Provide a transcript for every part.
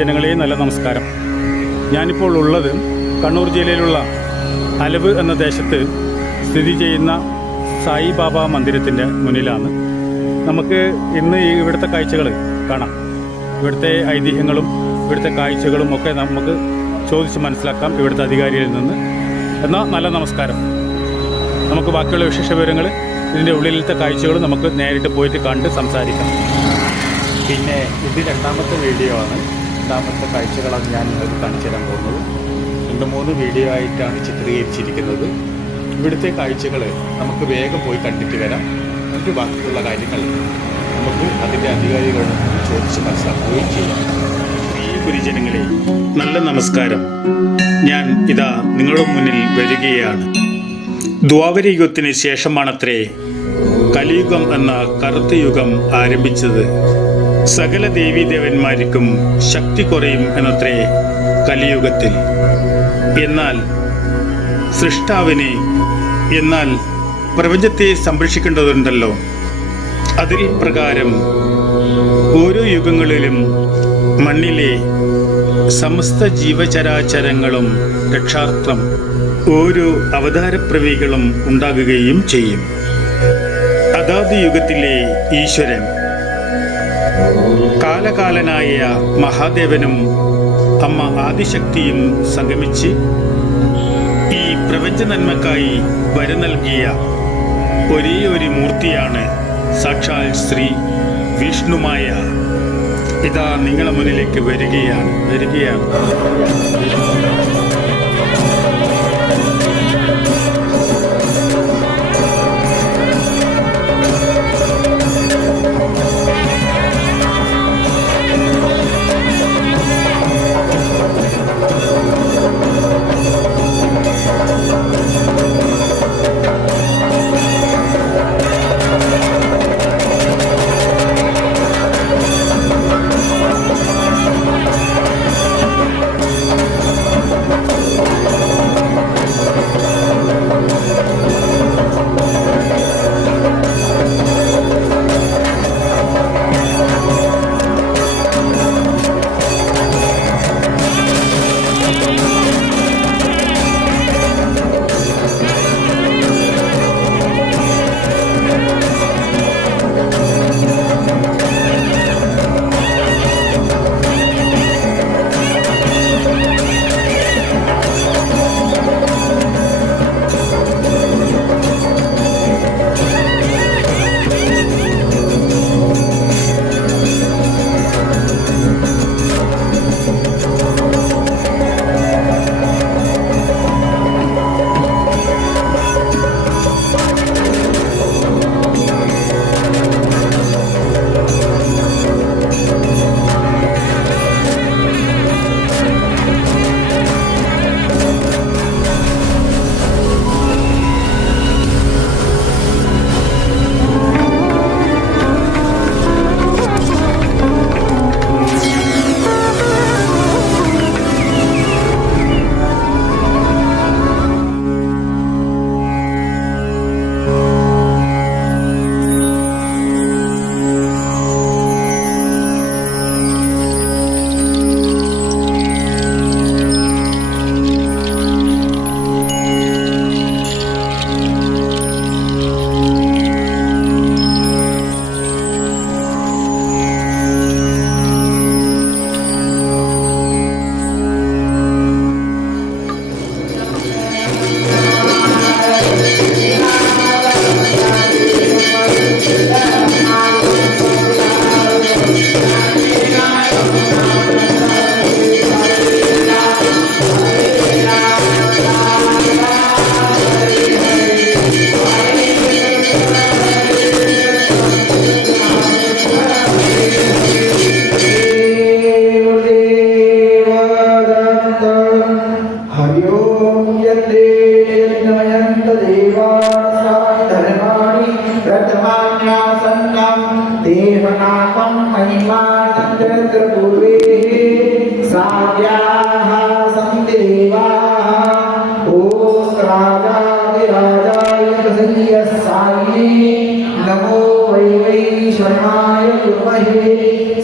ഗുരുജനങ്ങളെ നല്ല നമസ്കാരം. ഞാനിപ്പോൾ ഉള്ളത് കണ്ണൂർ ജില്ലയിലുള്ള അലവ് എന്ന ദേശത്ത് സ്ഥിതി ചെയ്യുന്ന സായിബാബ മന്ദിരത്തിൻ്റെ മുന്നിലാണ്. നമുക്ക് ഇന്ന് ഇവിടുത്തെ കാഴ്ചകൾ കാണാം. ഇവിടുത്തെ ഐതിഹ്യങ്ങളും ഇവിടുത്തെ കാഴ്ചകളും ഒക്കെ നമുക്ക് ചോദിച്ച് മനസ്സിലാക്കാം ഇവിടുത്തെ അധികാരികളിൽ നിന്ന്. എന്നാൽ നല്ല നമസ്കാരം. നമുക്ക് ബാക്കിയുള്ള വിശേഷ വിവരങ്ങൾ, ഇതിൻ്റെ ഉള്ളിലത്തെ കാഴ്ചകളും നമുക്ക് നേരിട്ട് പോയിട്ട് കണ്ട് സംസാരിക്കാം. പിന്നെ ഇത് രണ്ടാമത്തെ വീഡിയോ ആണ്. രണ്ടാമത്തെ കാഴ്ചകളാണ് ഞാൻ നിങ്ങൾക്ക് കാണിച്ചു തരാൻ പോകുന്നത്. 2-3 വീഡിയോ ആയിട്ടാണ് ചിത്രീകരിച്ചിരിക്കുന്നത്. ഇവിടുത്തെ കാഴ്ചകൾ നമുക്ക് വേഗം പോയി കണ്ടിട്ട് വരാം. എന്നിട്ട് ബാക്കിയുള്ള കാര്യങ്ങൾ നമുക്ക് അതിൻ്റെ അധികാരികളോട് ചോദിച്ച് മനസ്സിലാക്കുകയും ചെയ്യാം. ഈ ഗുരുജനങ്ങളെ നല്ല നമസ്കാരം. ഞാൻ ഇതാ നിങ്ങളുടെ മുന്നിൽ വരികയാണ്. ദ്വാപരയുഗത്തിന് ശേഷമാണത്രേ കലിയുഗം എന്ന കറുത്ത യുഗം ആരംഭിച്ചത്. സകല ദേവീദേവന്മാർക്കും ശക്തി കുറയും എന്നത്രേ കലിയുഗത്തിൽ. എന്നാൽ പ്രപഞ്ചത്തെ സംരക്ഷിക്കേണ്ടതുണ്ടല്ലോ. അതിൽ പ്രകാരം ഓരോ യുഗങ്ങളിലും മണ്ണിലെ സമസ്ത ജീവചരാചരങ്ങളും രക്ഷാർത്ഥം ഓരോ അവതാരപ്രവികളും ഉണ്ടാകുകയും ചെയ്യും. അതാത് യുഗത്തിലെ ഈശ്വരൻ കാലകാലനായ മഹാദേവനും അമ്മ ആദിശക്തിയും സംഗമിച്ച് ഈ പ്രപഞ്ച നന്മക്കായി വരം നൽകിയ ഒരേ ഒരു മൂർത്തിയാണ് സാക്ഷാൽ ശ്രീ വിഷ്ണുമായ. ഇതാ നിങ്ങളുടെ മുന്നിലേക്ക് വരികയാണ്.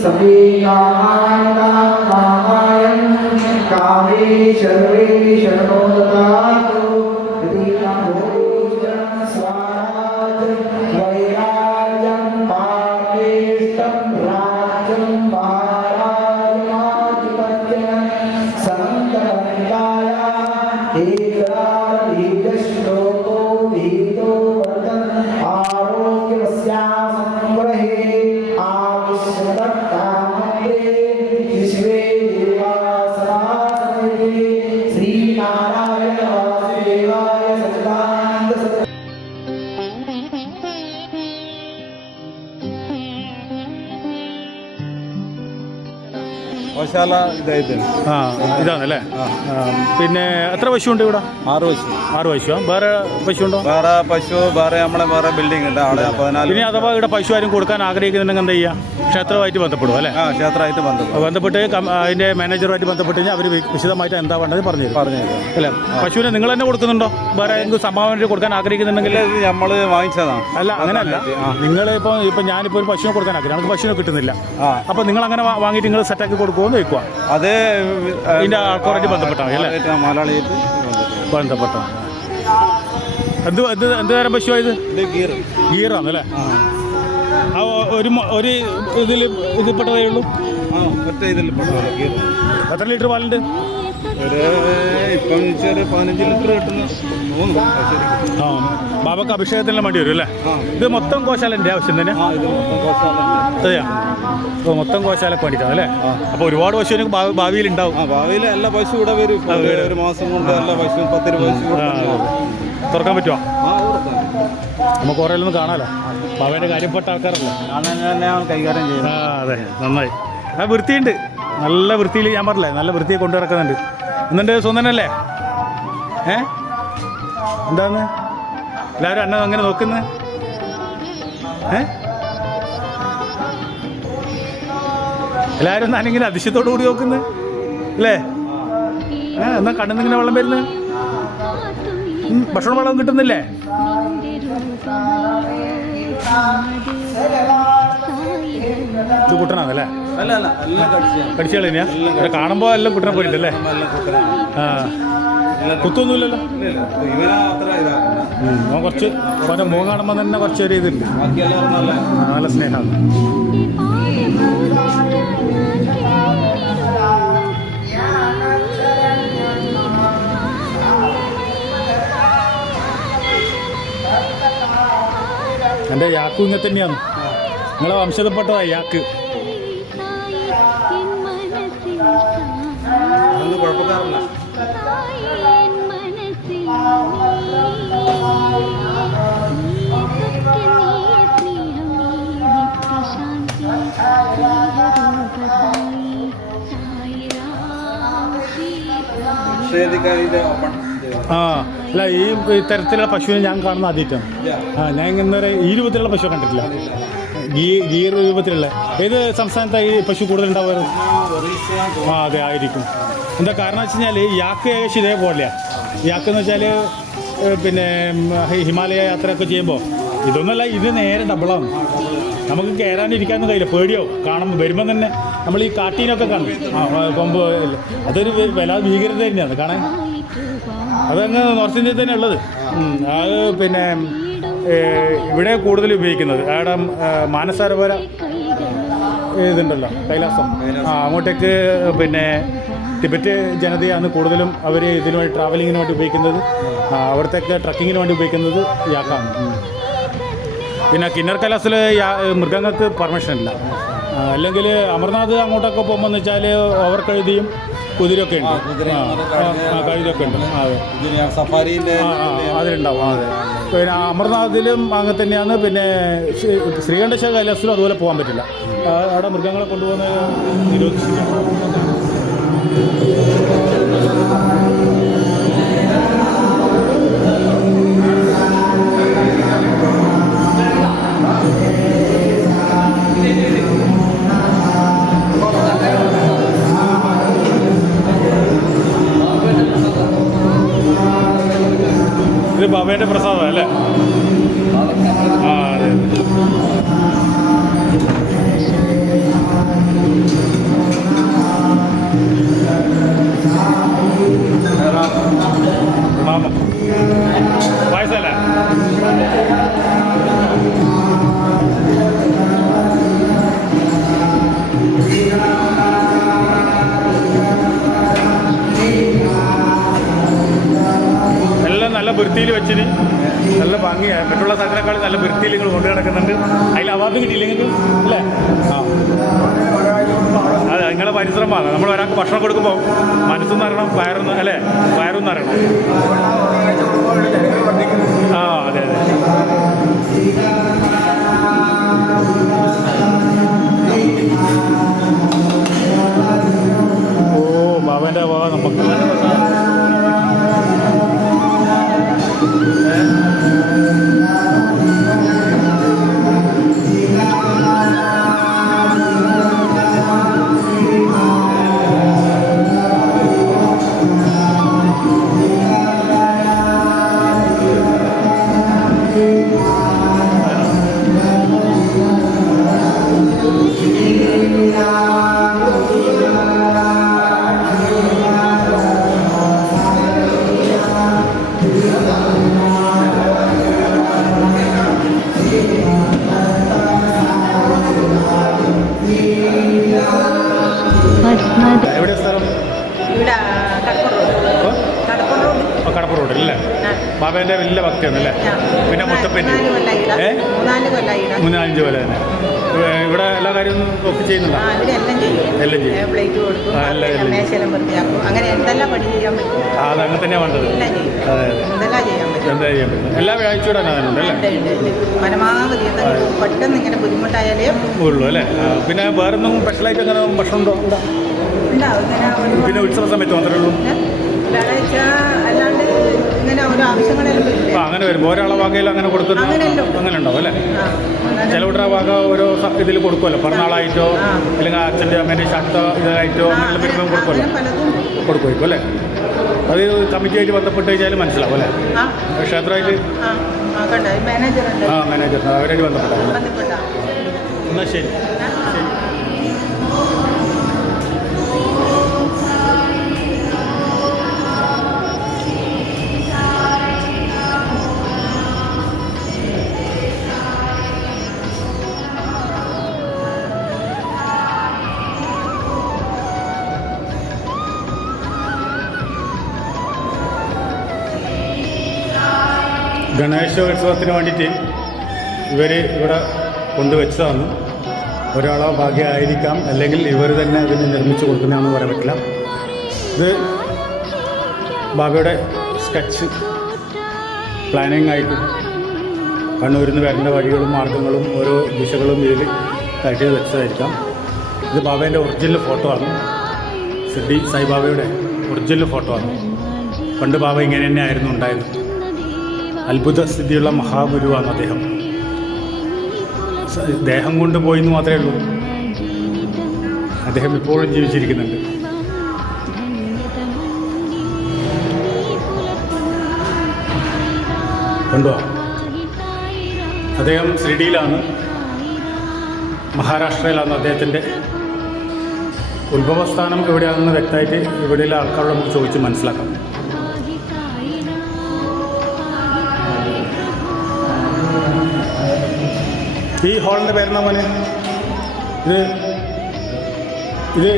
सभी कामाय कामे सर्वे शरणो ददातु स्वाराज वैराजं पापेष्टं राज्यं महाराजमाधिपत्यं संतमन्दाय एकराधीश्लोको भीतो वर्तन आरोग्यवस्या संग्रहे आविश्वदत्तामग्रे विश्वे देवासनासने श्रीनारायण वासुदेवाय सच्चिदानन्द ഗോശാല ഇതായിരുന്നു. ഇതാണല്ലേ. പിന്നെ എത്ര പശുവുണ്ട് ഇവിടെ? 6 പശു. 6 പശുവാ. വേറെ പശുണ്ടോ? വേറെ പശു വേറെ നമ്മളെ വേറെ ബിൽഡിംഗ് ഉണ്ട് അവിടെ 14. പിന്നെ അഥവാ ഇവിടെ പശു ആരും കൊടുക്കാൻ ആഗ്രഹിക്കുന്നുണ്ടെങ്കിൽ എന്താ ചെയ്യുക? ക്ഷേത്രമായിട്ട് ബന്ധപ്പെടും അല്ലേ? ക്ഷേത്രമായിട്ട് ബന്ധപ്പെട്ട് അതിൻ്റെ മാനേജറുമായിട്ട് ബന്ധപ്പെട്ട് കഴിഞ്ഞാൽ അവർ വിശദമായിട്ട് എന്താ വേണ്ടത് പറഞ്ഞു തരും അല്ലേ? പശുവിനെ നിങ്ങൾ തന്നെ കൊടുക്കുന്നുണ്ടോ? വേറെ എന്തെങ്കിലും സംഭാവന കൊടുക്കാൻ ആഗ്രഹിക്കുന്നുണ്ടെങ്കിൽ നമ്മൾ വാങ്ങിച്ചതാണ്. അല്ല, അങ്ങനെയല്ല. നിങ്ങളിപ്പോൾ ഞാനിപ്പോൾ ഒരു പശുവിനെ കൊടുക്കാൻ ആഗ്രഹിക്കും, നമുക്ക് പശുവിനെ കിട്ടുന്നില്ല. അപ്പോൾ നിങ്ങൾ അങ്ങനെ വാങ്ങിയിട്ട് നിങ്ങൾ സെറ്റാക്കി കൊടുക്കുമെന്ന് വെക്കുക. അത് ഇതിൻ്റെ ആൾക്കാരായിട്ട് ബന്ധപ്പെട്ടാൽ അല്ലേ? മലയാളിയായിട്ട് ബന്ധപ്പെട്ടോ. എന്ത് തരം പശുവായത്? ഗീറാണല്ലേ? ഒരു ഇതിൽപ്പെട്ടതേ ഉള്ളൂ. എത്ര ലിറ്റർ പാലുണ്ട്? ഇപ്പം 15 ലിറ്റർ കിട്ടുന്നു. ബാബക്ക് അഭിഷേകത്തിനെല്ലാം വേണ്ടി വരും അല്ലേ? ഇത് മൊത്തം ഗോശാലൻ്റെ ആവശ്യം തന്നെ? അതെയാ, മൊത്തം ഗോശാലക്ക് വേണ്ടിയിട്ടാണ് അല്ലേ? അപ്പോൾ ഒരുപാട് പശുവിന് ഭാവിയിൽ ഉണ്ടാവും. ഭാവിയിൽ എല്ലാ പശു ഇവിടെ വരും. ഒരു മാസം കൊണ്ട് എല്ലാ പശു 10 പശു തുറക്കാൻ പറ്റുമോ? നമുക്ക് കുറേ ഒന്നും കാണാമല്ലോ. ബാബേൻ്റെ കാര്യപ്പെട്ട ആൾക്കാരല്ലേ കൈകാര്യം ചെയ്യുന്നത്. അതെ, നന്നായി. വൃത്തിയുണ്ട്, നല്ല വൃത്തിയിൽ. ഞാൻ പറഞ്ഞില്ലേ, നല്ല വൃത്തിയെ കൊണ്ടു നടക്കുന്നുണ്ട്. എന്നിട്ട് സ്വന്തനല്ലേ? എന്താന്ന് എല്ലാവരും അന്ന അങ്ങനെ നോക്കുന്നത്? എല്ലാവരും ഞാനിങ്ങനെ അതിശയത്തോടു കൂടി നോക്കുന്നത് അല്ലേ? എന്നാ കണ്ണിന്നിങ്ങനെ വെള്ളം വരുന്നത്? ഭക്ഷണം വെള്ളം കിട്ടുന്നില്ലേ? ഇത് കുട്ടനാണല്ലേ? കടിച്ചുകൾ തന്നെയാ? കാണുമ്പോൾ എല്ലാം കുട്ടനെ പോയിട്ടല്ലേ? കുത്തൊന്നുമില്ലല്ലോ. കുറച്ച് ഓരോ മുഖം കാണുമ്പോൾ തന്നെ കുറച്ചൊരു ഇതുണ്ട്, നല്ല സ്നേഹമാണ്. എൻ്റെ യാക്കും ഇങ്ങനെ തന്നെയാണ്. നിങ്ങളെ വംശത്തിൽപ്പെട്ടതാ യാക്ക്. കുഴപ്പക്കാരല്ല. അല്ല, ഈ തരത്തിലുള്ള പശുവിനെ ഞാൻ കാണുന്ന ആദ്യമായിട്ടാണ്. ഞാൻ ഇങ്ങനെ ഈ രൂപത്തിലുള്ള പശു കണ്ടിട്ടില്ല. ഗീർ രൂപത്തിലുള്ള. ഏത് സംസ്ഥാനത്താണ് ഈ പശു കൂടുതൽ ഉണ്ടാവുക? അതെ, ആയിരിക്കും. എന്താ കാരണം വെച്ച് കഴിഞ്ഞാൽ യാക്ക് ഏകദേശം ഇതേപോലെയാണ്. യാക്കെന്ന് വെച്ചാൽ പിന്നെ ഹിമാലയ യാത്രയൊക്കെ ചെയ്യുമ്പോൾ ഇതൊന്നുമല്ല, ഇത് നേരെ ഡബിളാണ്. നമുക്ക് കയറാനിരിക്കാനൊന്നും കഴിയില്ല, പേടിയോ. കാണുമ്പോൾ വരുമ്പോൾ തന്നെ നമ്മൾ ഈ കാട്ടീനൊക്കെ കാണും, കൊമ്പ്. അതൊരു വല്ലാതെ ഭീകരത തന്നെയാണ് കാണാൻ. അതങ്ങ് നോർത്ത് ഇന്ത്യയിൽ തന്നെ ഉള്ളത്. അത് പിന്നെ ഇവിടെ കൂടുതൽ ഉപയോഗിക്കുന്നത് അവിടെ മാനസരോവര ഇതുണ്ടല്ലോ, കൈലാസം. അങ്ങോട്ടേക്ക് പിന്നെ ടിബറ്റ് ജനതയാണ് കൂടുതലും അവർ ഇതിനു വേണ്ടി ട്രാവലിങ്ങിന് വേണ്ടി ഉപയോഗിക്കുന്നത്. അവിടത്തേക്ക് ട്രക്കിങ്ങിന് വേണ്ടി ഉപയോഗിക്കുന്നത് യാക്കാണ്. പിന്നെ കിന്നർ കൈലാസിൽ മൃഗങ്ങൾക്ക് പെർമിഷൻ ഇല്ല. അല്ലെങ്കിൽ അമർനാഥ് അങ്ങോട്ടൊക്കെ പോകുമ്പോൾ എന്ന് വെച്ചാൽ ഓവർക്കഴുതിയും കുതിരയൊക്കെ ഉണ്ട്, കഴുതിയൊക്കെ ഉണ്ട്. അതെ, അതിലുണ്ടാവും. അതെ, പിന്നെ അമർനാഥിലും അങ്ങനെ തന്നെയാണ്. പിന്നെ ശ്രീകണ്ഠേശ കൈലാസിലും അതുപോലെ പോകാൻ പറ്റില്ല. അവിടെ മൃഗങ്ങളെ കൊണ്ടുപോകുന്ന നിരോധിച്ചില്ല. ഇത് ബാബേൻ്റെ പ്രസാദം അല്ലേ? അതെ. വൃത്തിയിൽ വെച്ചിന് നല്ല ഭംഗിയാണ്. മറ്റുള്ള സ്ഥലത്തിനേക്കാൾ നല്ല വൃത്തിയിൽ നിങ്ങൾ കൊണ്ടു കിടക്കുന്നുണ്ട്. അതിൽ അവാർഡ് കിട്ടിയില്ല നിങ്ങൾക്ക് അല്ലേ? ആ അതെ, നിങ്ങളുടെ പരിശ്രമമാണ്. നമ്മൾ ഒരാൾക്ക് ഭക്ഷണം കൊടുക്കുമ്പോൾ മനസ്സെന്ന് അറിയണം, വയറൊന്ന് അല്ലേ, വയറൊന്നും അറിയണം. ആ അതെ അതെ. ഓ ബാബൻ്റെ വക നമുക്ക് എവിടെ സ്ഥലം? കടപ്പുറ റോഡ് അല്ലേ? ബാബേൻ്റെ വലിയ ഭക്തിയാണ് അല്ലേ? പിന്നെ മുത്തപ്പൻ്റെ 3-5 കൊല്ലം തന്നെ ഇവിടെ എല്ലാ കാര്യവും ഒക്കെ ചെയ്യുന്നുണ്ടോ? എല്ലാം ചെയ്യും. അതങ്ങനെ തന്നെയാണ് വേണ്ടത്. അതെ അതെ, എന്താ ചെയ്യാൻ പറ്റും? എല്ലാ വ്യാഴ്ചയോടെ തന്നെ അല്ലേ? പെട്ടെന്ന് ഇങ്ങനെ ബുദ്ധിമുട്ടായാലേ ഉള്ളൂ അല്ലേ? പിന്നെ വേറൊന്നും സ്പെഷ്യലായിട്ട് അങ്ങനെ ഭക്ഷണം ഉണ്ടോ? പിന്നെ ഉത്സവ സമയത്ത് മാത്രമേ ഉള്ളൂ? അല്ലാണ്ട് ഇങ്ങനെ ഓരോ ആവശ്യങ്ങളെല്ലാം അപ്പം അങ്ങനെ വരുമ്പോൾ ഒരാളെ വകയിൽ അങ്ങനെ കൊടുക്കുന്ന അങ്ങനെ ഉണ്ടാവും അല്ലേ? ചിലവിടെ വക ഓരോ ഇതിൽ കൊടുക്കുമല്ലോ, പിറന്നാളായിട്ടോ അല്ലെങ്കിൽ അച്ഛൻ്റെ അമ്മേൻ്റെ ഷർട്ടോ ഇതായിട്ടോ അങ്ങനെ വരുമ്പോൾ കൊടുക്കുമല്ലോ, കൊടുക്കുമായിരിക്കും അല്ലേ? അത് കമ്മിറ്റിയായിട്ട് ബന്ധപ്പെട്ട് കഴിഞ്ഞാൽ മനസ്സിലാവും അല്ലേ? ക്ഷേത്രമായിട്ട് മാനേജർ അവരായിട്ട് ബന്ധപ്പെട്ടാൽ. എന്നാൽ ശരി ശരി. ഗണേശോത്സവത്തിന് വേണ്ടിയിട്ട് ഇവർ ഇവിടെ കൊണ്ടുവച്ചതാണ്. ഒരാളോ ഭാഗ്യമായിരിക്കാം, അല്ലെങ്കിൽ ഇവർ തന്നെ ഇതിന് നിർമ്മിച്ച് കൊടുക്കുന്നതാണെന്ന് പറയാൻ പറ്റില്ല. ഇത് ബാബയുടെ സ്കെച്ച് പ്ലാനിങ് ആയിട്ട് കണ്ണൂരിൽ നിന്ന് വരേണ്ട വഴികളും മാർഗങ്ങളും ഓരോ ദിശകളും ഇതിൽ കയറ്റി വെച്ചതായിരിക്കാം. ഇത് ബാബേൻ്റെ ഒറിജിനൽ ഫോട്ടോ ആണ്. ഷിർഡി സായിബാബയുടെ ഒറിജിനൽ ഫോട്ടോ ആണ്. പണ്ട് ബാബ ഇങ്ങനെ തന്നെ ആയിരുന്നു ഉണ്ടായത്. അത്ഭുത സ്ഥിതിയുള്ള മഹാഗുരുവാണ് അദ്ദേഹം. ദേഹം കൊണ്ട് പോയിന്ന് മാത്രമേ ഉള്ളൂ. അദ്ദേഹം ഇപ്പോഴും ജീവിച്ചിരിക്കുന്നുണ്ട്. കൊണ്ടുപോവാം. അദ്ദേഹം ഷിർഡിയിലാണ്, മഹാരാഷ്ട്രയിലാണ് അദ്ദേഹത്തിൻ്റെ ഉത്ഭവസ്ഥാനം എവിടെയാണെന്ന് വ്യക്തമായിട്ട് ഇവിടെയുള്ള ആൾക്കാരോട് നമുക്ക് ചോദിച്ച് മനസ്സിലാക്കാം. ഈ ഹാളിൻ്റെ പേരെന്താ മോനെ? ഇത്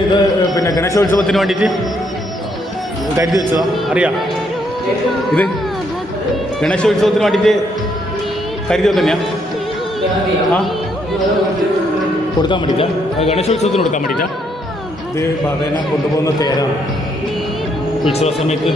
പിന്നെ ഗണേശോത്സവത്തിന് വേണ്ടിയിട്ട് കരുതി വെച്ചതാ, അറിയാം? ഇത് ഗണേശോത്സവത്തിന് വേണ്ടിയിട്ട് കരുതി തന്നെയാ? ആ കൊടുക്കാൻ വേണ്ടിയിട്ടാ? ഗണേശോത്സവത്തിന് കൊടുക്കാൻ വേണ്ടിയിട്ടാ? ഇത് ബാബേനെ കൊണ്ടുപോകുന്ന തേരാണ് ഉത്സവ സമയത്ത്.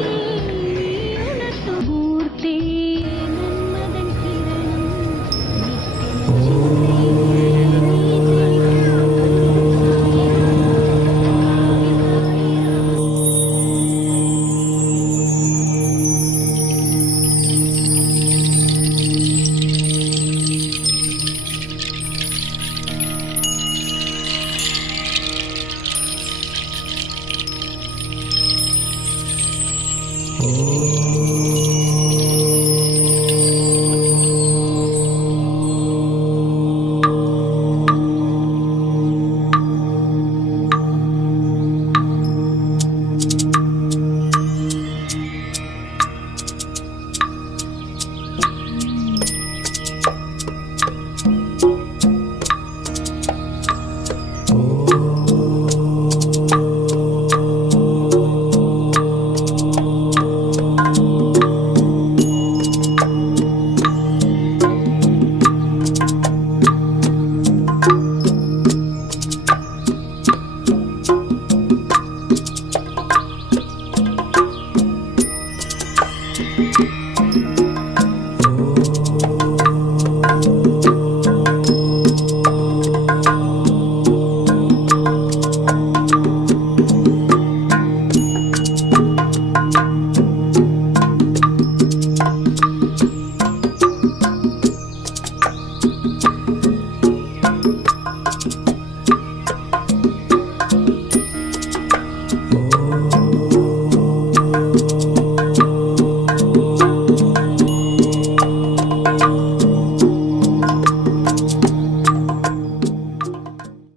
നന്ദി.